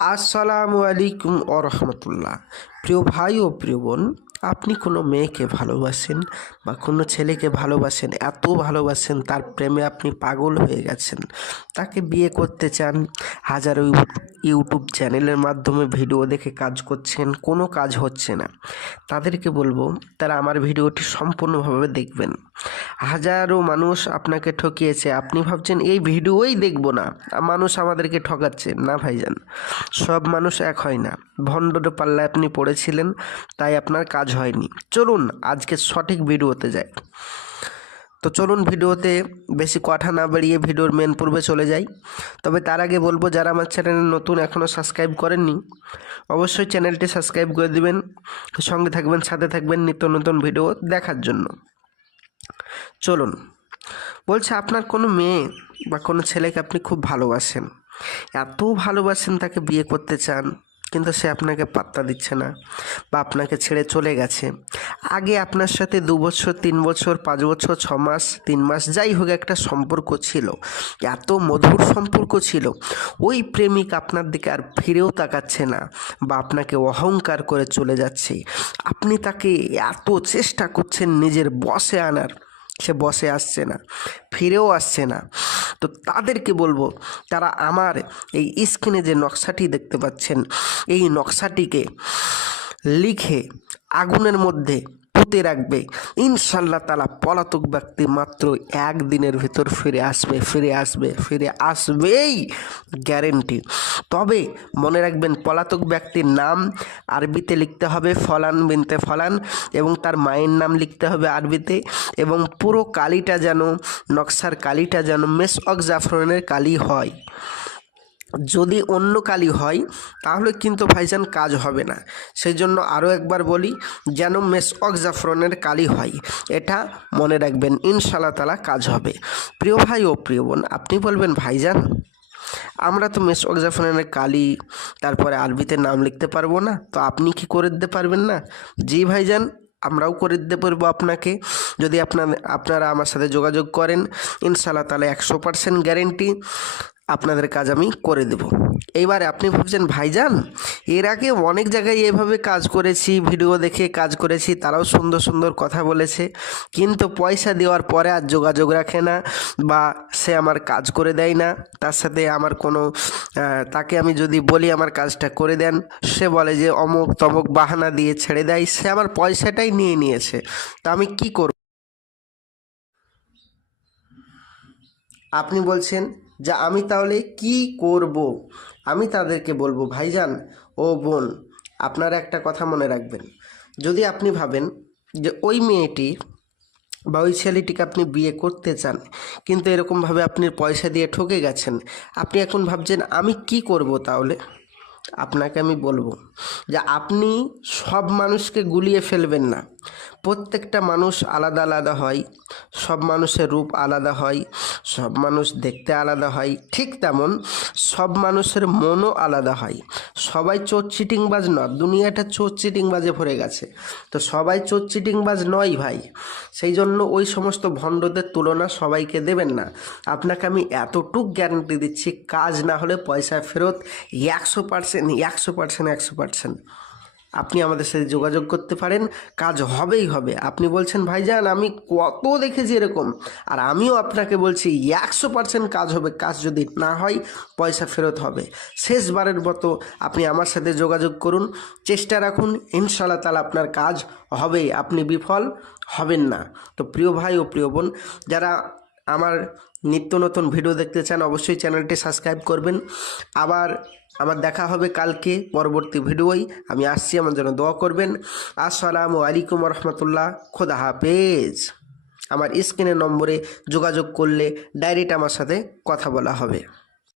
আসসালামু আলাইকুম রহমতুল্লাহ। প্রিয় ভাই ও প্রিয় বোন, আপনি কোনো মেয়েকে ভালোবাসেন বা কোনো ছেলেকে ভালোবাসেন, এত ভালোবাসেন তার প্রেমে আপনি পাগল হয়ে গেছেন, তাকে বিয়ে করতে চান, হাজারো ইউটিউব চ্যানেলের মাধ্যমে ভিডিও দেখে কাজ করছেন, কোনো কাজ হচ্ছে না। তাদেরকে বলবো তারা আমার ভিডিওটি সম্পূর্ণভাবে দেখবেন। হাজারো মানুষ আপনাকে ঠকিয়েছে, আপনি ভাবছেন এই ভিডিওই দেখবো না, মানুষ আমাদেরকে ঠকাচ্ছে না। ভাইজান, সব মানুষ এক হয় না। ভণ্ডর পাল্লায় আপনি পড়েছিলেন, তাই আপনার কাজ হয়নি। চলুন আজকে সঠিক ভিডিওতে যাই। তো চলুন ভিডিওতে বেশি কথা না বাড়িয়ে ভিডিওর মেন পর্বে চলে যাই। তবে তার আগে বলবো, যারা আমার চ্যানেলে নতুন এখনও সাবস্ক্রাইব করেননি, অবশ্যই চ্যানেলটি সাবস্ক্রাইব করে দিবেন, সঙ্গে থাকবেন, সাথে থাকবেন নিত্য নতুন ভিডিও দেখার জন্য। চলুন, বলছে আপনার কোনো মেয়ে বা কোনো ছেলেকে আপনি খুব ভালোবাসেন, এত ভালোবাসেন তাকে বিয়ে করতে চান, কিন্তু সে আপনাকে পাত্তা দিচ্ছে না বা আপনাকে ছেড়ে চলে গেছে। আগে আপনার সাথে 2 বছর, 3 বছর, 5 বছর, 6 মাস, 3 মাস, যাই হোক একটা সম্পর্ক ছিল, এত মধুর সম্পর্ক ছিল। ওই প্রেমিক আপনার দিকে আর ফিরেও তাকাচ্ছে না বা আপনাকে অহংকার করে চলে যাচ্ছে। আপনি তাকে এত চেষ্টা করছেন নিজের বশে আনার, সে বসে আসছে না, ফিরেও আসছে না। তো তাদেরকে বলবো, তারা আমার এই স্ক্রিনে যে নকশাটি দেখতে পাচ্ছেন, এই নকশাটিকে লিখে আগুনের মধ্যে পুঁতে রাখবে। ইনশাল্লাহ তাআলা পলাতক ব্যক্তি মাত্র 1 দিনের ভিতর ফিরে আসবে, ফিরে আসবেই, গ্যারেন্টি। তবে মনে রাখবেন, পলাতক ব্যক্তির নাম আরবিতে লিখতে হবে ফলান বিনতে ফলান, এবং তার মায়ের নাম লিখতে হবে আরবিতে, এবং পুরো কালিটা যেন, নকশার কালিটা যেন মেসওয়াক জাফরানের কালি হয়। যদি অন্য কালি হয় তাহলে কিন্তু ভাইজান কাজ হবে না। সেই জন্য আরও একবার বলি, যেন মেসওয়াক জাফরানের কালি হয়, এটা মনে রাখবেন, ইনশাআল্লাহ তাআলা কাজ হবে। প্রিয় ভাই ও প্রিয় বোন, আপনি বলবেন ভাইজান আমরা তো মেসওয়াক জাফরানের কালি তারপরে আরবিতে নাম লিখতে পারবো না, তো আপনি কি করে দিতে পারবেন না? জি ভাইজান, আমরাও করে দিতে পারবো আপনাকে, যদি আপনারা আমার সাথে যোগাযোগ করেন। ইনশাআল্লাহ তাহলে 100% গ্যারেন্টি আপনাদের কাজ আমি করে দেব। এইবারে আপনি ভাবছেন ভাইজান এর আগে অনেক জায়গায় এভাবে কাজ করেছি, ভিডিও দেখে কাজ করেছি, তারাও সুন্দর সুন্দর কথা বলেছে, কিন্তু পয়সা দেওয়ার পরে আর যোগাযোগ রাখে না বা সে আমার কাজ করে দেয় না। তার সাথে আমার কোনো তাকে আমি যদি বলি আমার কাজটা করে দেন, সে বলে যে অমুক তমুক বাহানা দিয়ে ছেড়ে দেয়, সে আমার পয়সাটাই নিয়ে নিয়েছে। তা আমি কি করব? আপনি বলছেন যে আমি তাহলে কি করব? আমি তাদেরকে বলবো, ভাইজান ও বোন, আপনারা একটা কথা মনে রাখবেন, যদি আপনি ভাবেন যে ওই মেয়েটি বা ওই ছেলেটিকে আপনি বিয়ে করতে চান, কিন্তু এরকমভাবে আপনি পয়সা দিয়ে ঠকে গেছেন, আপনি এখন ভাবছেন আমি কি করব তাহলে। আপনাকে আমি বলবো যে আপনি সব মানুষকে গুলিয়ে ফেলবেন না। প্রত্যেকটা মানুষ আলাদা আলাদা হয়, সব মানুষের রূপ আলাদা হয়, সব মানুষ দেখতে আলাদা হয়, ঠিক তেমন সব মানুষের মনও আলাদা হয়। সবাই চোর চিটিংবাজ নয়, দুনিয়াটা চোর চিটিংবাজে ভরে গেছে। তো সবাই চোর চিটিংবাজ নয় ভাই, সেই জন্য ওই সমস্ত ভণ্ডদের তুলনা সবাইকে দেবেন না। আপনাকে আমি এতটুক গ্যারান্টি দিচ্ছি, কাজ না হলে পয়সা ফেরত 100%, 100%, 100%। আপনি আমাদের সাথে যোগাযোগ করতে পারেন, কাজ হবেই হবে। আপনি বলছেন ভাইজান আমি কত দেখেছি এরকম, আর আমিও আপনাকে বলছি 100% কাজ হবে। কাজ যদি না হয় পয়সা ফেরত হবে। শেষবারের মতো আপনি আমার সাথে যোগাযোগ করুন, চেষ্টা রাখুন, ইনশাআল্লাহ তাআলা আপনার কাজ হবেই, আপনি বিফল হবেন না। তো প্রিয় ভাই ও প্রিয় বোন, যারা আমার নিত্য নতুন ভিডিও দেখতে চান, অবশ্যই চ্যানেলটি সাবস্ক্রাইব করবেন। আবার আমার দেখা হবে কালকে পরবর্তী ভিডিওয়। আমি আসছি, আমার জন্য দোয়া করবেন। আসসালামু আলাইকুম রহমতুল্লাহ, খোদা হাফেজ। আমার স্ক্রিনের নম্বরে যোগাযোগ করলে ডাইরেক্ট আমার সাথে কথা বলা হবে।